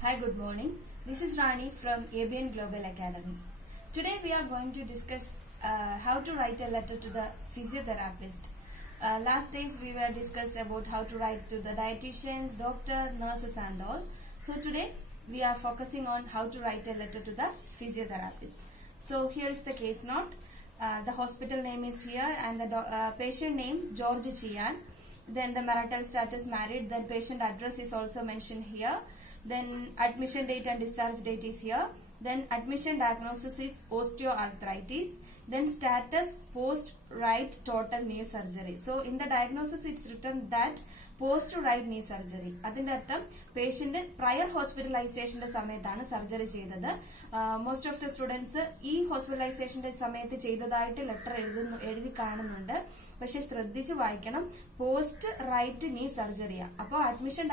Hi, good morning. This is Rani from ABN Global Academy. Today we are going to discuss how to write a letter to the physiotherapist. Last days we were discussed about how to write to the dietitian, doctor, nurses and all. So today we are focusing on how to write a letter to the physiotherapist. So here is the case note. The hospital name is here and the patient name George Chian. Then the marital status married. Then patient address is also mentioned here. Then admission date and discharge date is here. Then admission diagnosis is osteoarthritis. Then status post right total knee surgery. So in the diagnosis it's written that post right knee surgery. Adinte artham patient prior hospitalization samayathaanu surgery cheythathu. Most of the students ee hospitalization samayathe cheythaayittu letter ezhuthi കാണുന്നുണ്ട്. പക്ഷേ ശ്രദ്ധിച്ചു വായിക്കണം. Post right നീ സർജറിയാ. അപ്പോൾ admission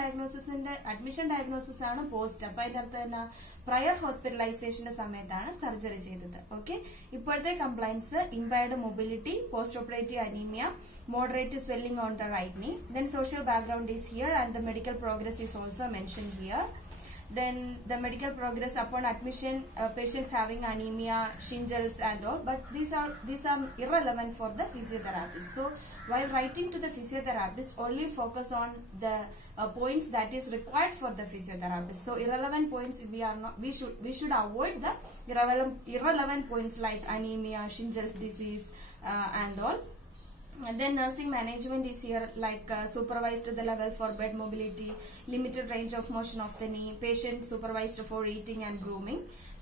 diagnosis ആണ് post. അപ്പൊ അതിന്റെ അർത്ഥം എന്നാ പ്രയർ ഹോസ്പിറ്റലൈസേഷന്റെ സമയത്താണ് സർജറി ചെയ്തത്. ഓക്കെ, ഇപ്പോഴത്തെ complaints impaired mobility, post operative anaemia, moderate swelling on the right knee. Then social background is here and the medical progress is also mentioned here. Then the medical progress upon admission, patients having anemia, shingles and all, but these are irrelevant for the physiotherapist. So while writing to the physiotherapist, only focus on the points that is required for the physiotherapist. So irrelevant points we should avoid the irrelevant points like anemia, shingles disease and all. And then nursing management is here, like supervised the level for bed mobility, limited range of motion of the knee, patient supervised for eating and grooming.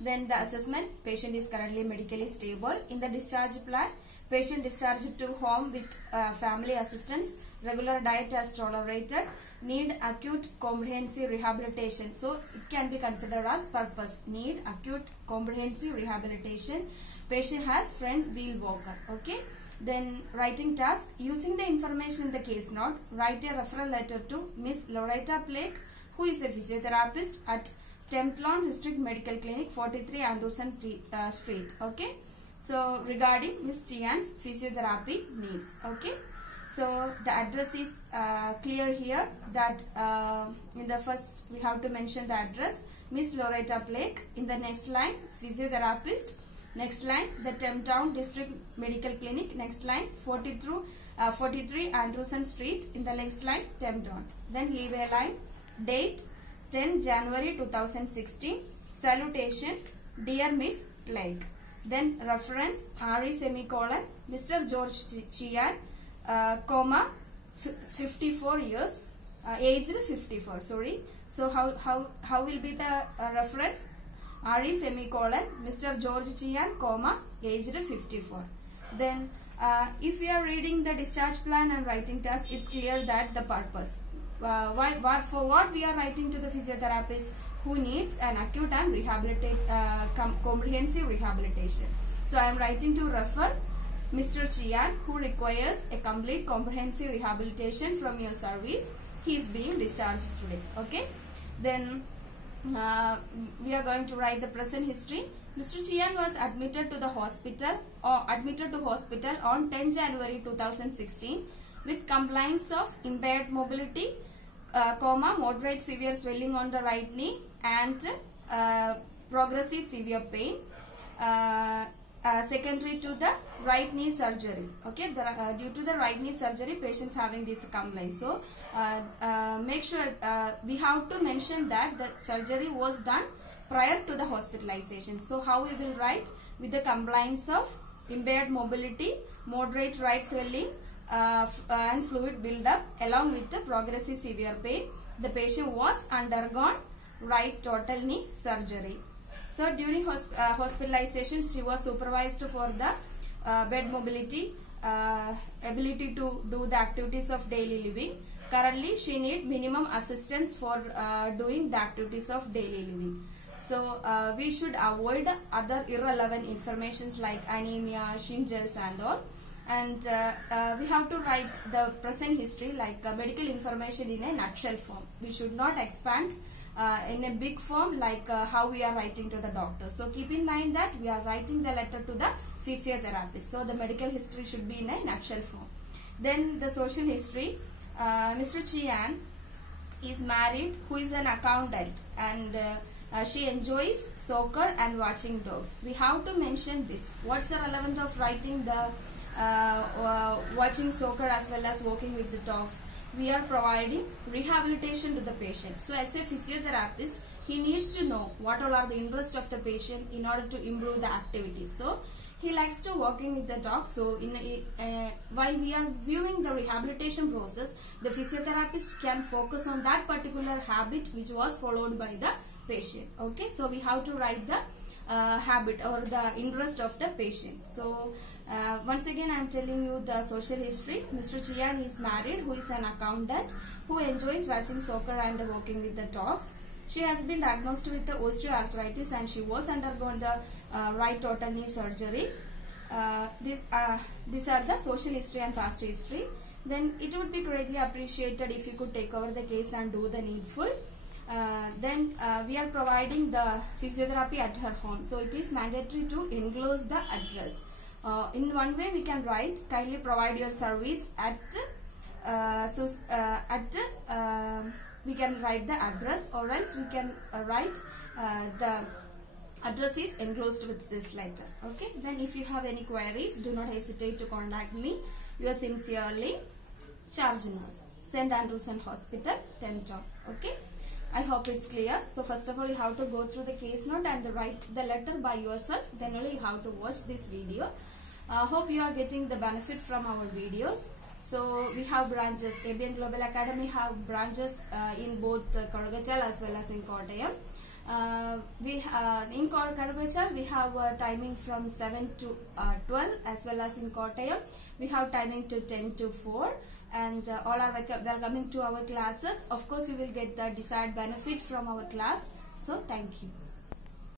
Then the assessment, patient is currently medically stable. In the discharge plan, patient discharged to home with family assistance, regular diet as tolerated, need acute comprehensive rehabilitation. So it can be considered as purpose, need acute comprehensive rehabilitation. Patient has friend wheel walker. Okay. Then writing task, using the information in the case note, write a referral letter to Miss Loretta Blake, who is a physiotherapist at Templon District Medical Clinic, 43 Anderson Street. Okay, so regarding Miss Chian's physiotherapy needs. Okay, so the address is clear here that in the first we have to mention the address, Miss Loretta Blake. In the next line, physiotherapist. Next line, the Temptown District Medical Clinic. Next line, 43 Anderson Street. In the next line, Temptown. Then leave a line. Date, 10 January 2016. Salutation, Dear Miss Blake. Then reference, RE semicolon, Mr. George Chian, comma, 54 years, aged 54, sorry. So how will be the reference? RE semicolon, Mr. George Chian, comma, aged 54. Then if we are reading the discharge plan and writing task, it's clear that the purpose. For what we are writing to the physiotherapist who needs an acute and comprehensive rehabilitation. So I am writing to refer Mr. Chian, who requires a complete comprehensive rehabilitation from your service. He is being discharged today. Okay. Then we are going to write the present history. Mr. Chian was admitted to hospital on 10 January 2016 with complaints of impaired mobility, moderate severe swelling on the right knee and progressive severe pain. Secondary to the right knee surgery. Okay, due to the right knee surgery, patients having this complaint. So make sure we have to mention that the surgery was done prior to the hospitalization. So how we will write? With the complaints of impaired mobility, moderate right swelling and fluid buildup along with the progressive severe pain, the patient was undergone right total knee surgery. So during hospitalization, she was supervised for the bed mobility, ability to do the activities of daily living. Currently, she needs minimum assistance for doing the activities of daily living. So we should avoid other irrelevant informations like anemia, shingles and all. And we have to write the present history like medical information in a nutshell form. We should not expand in a big form like how we are writing to the doctor. So keep in mind that we are writing the letter to the physiotherapist. So the medical history should be in a nutshell form. Then the social history. Mr. Chian is married, who is an accountant, and she enjoys soccer and watching dogs. We have to mention this. What's the relevance of writing the watching soccer as well as working with the dogs? We are providing rehabilitation to the patient. So as a physiotherapist, he needs to know what all are the interests of the patient in order to improve the activity. So he likes to working with the dogs. So while we are viewing the rehabilitation process, the physiotherapist can focus on that particular habit which was followed by the patient. Okay, so we have to write the habit or the interest of the patient. So once again I am telling you the social history. Mr. Chian is married, who is an accountant, who enjoys watching soccer and working with the dogs. She has been diagnosed with the osteoarthritis and she was undergone the right total knee surgery. These are the social history and past history. Then it would be greatly appreciated if you could take over the case and do the needful. Then we are providing the physiotherapy at her home. So it is mandatory to enclose the address. In one way we can write, kindly provide your service at we can write the address, or else we can write the address is enclosed with this letter. Okay, then if you have any queries, do not hesitate to contact me. Yours sincerely, Charge Nurse, St. Andrewson Hospital, Tenton. Okay, I hope it's clear. So first of all, you have to go through the case note and write the letter by yourself. Then only you have to watch this video. Hope you are getting the benefit from our videos. So we have branches. ABN Global Academy have branches in both Karukachal as well as in Kottayam. In Karukachal we have timing from 7 to 12, as well as in Kottayam we have timing to 10 to 4. And all are welcoming to our classes. Of course, you will get the desired benefit from our class. So thank you.